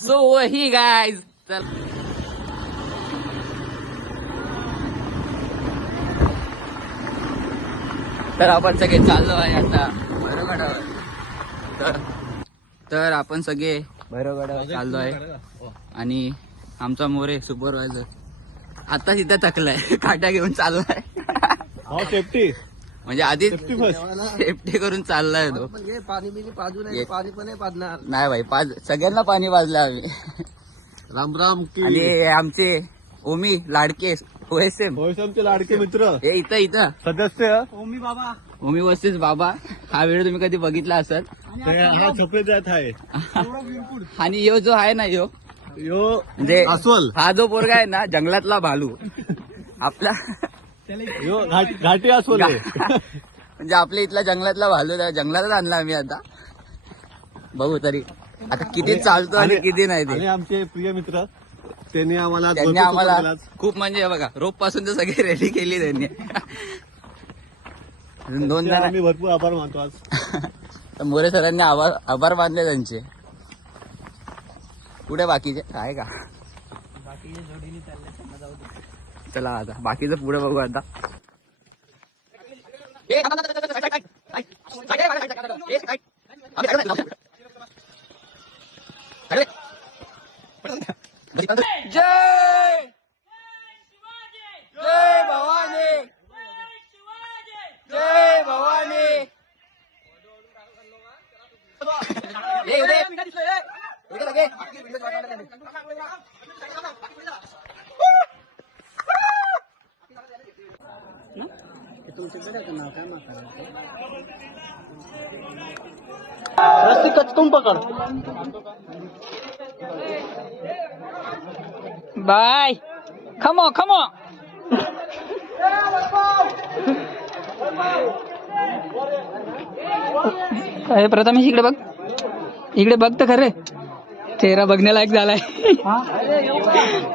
So ही guys तर आपण सगळे चाललो आहे आता भैरवगडावर. तर आपण सगळे भैरवगडावर चाललो आहे आणि आमचा मोरे सुपरवायझर आता तिथं थकलाय, काट्या घेऊन चाललाय. सेफ्टी म्हणजे आधीच सेफ्टी करून चाललाय तो. पाणी बिनी पाजू नाही, पाणी पण नाही पाजणार. नाही भाई, सगळ्यांना पाणी पाजलं आम्ही. राम राम की आणि आमचे ओमी लाडके चे लाडके मित्र हे इथं सदस्य ओमी बाबा ओमी वस्तीच बाबा. हा व्हिडिओ तुम्ही कधी बघितला असाल. हा छपे जात आहे. आणि यो जो आहे ना यो म्हणजे अस्वल हा जो पोरगा आहे ना जंगलातला भालू आपला यो घाटी अस्वल आहे. म्हणजे आपल्या इथला जंगलातला भालू जंगलातच आणला आम्ही आता. बघू तरी आता किती चालतो आणि किती नाही ते. आणि आमचे प्रिय मित्र त्यांनी आम्हाला खूप म्हणजे बघा रोप पासून तर सगळी रेडी केली त्यांनी. दोन जण आम्ही भरपूर आभार मानतो आज. तर मोरे सरांनी आभार मानले त्यांचे. पुढे बाकीचे आहे का? बाकीचे जोडीने चालले, त्यांना जाऊ दे. चला आता बाकीचं पुढे बघू आता. जय जय भवानी, जय भवानी. तुमच्याकडे का नाव काय मागणार? रस्सी कचकून पकड. बाय खमो खमो. अरे प्रथमेश इकडे बघ, इकडे बघ तर खरे. चेहरा बघण्यालायक झालाय.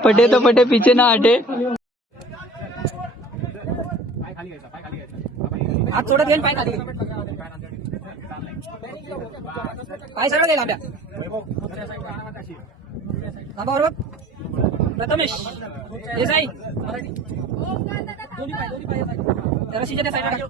पटे तो पटे पीछे ना हटे. हात सोडत घेऊन पाय खाली, पाय सरळ घे लांब्या. लांबावर बघ प्रथमेश. हे साई मराठी दोन्ही पाय त्या रशीच्या त्या साईडला.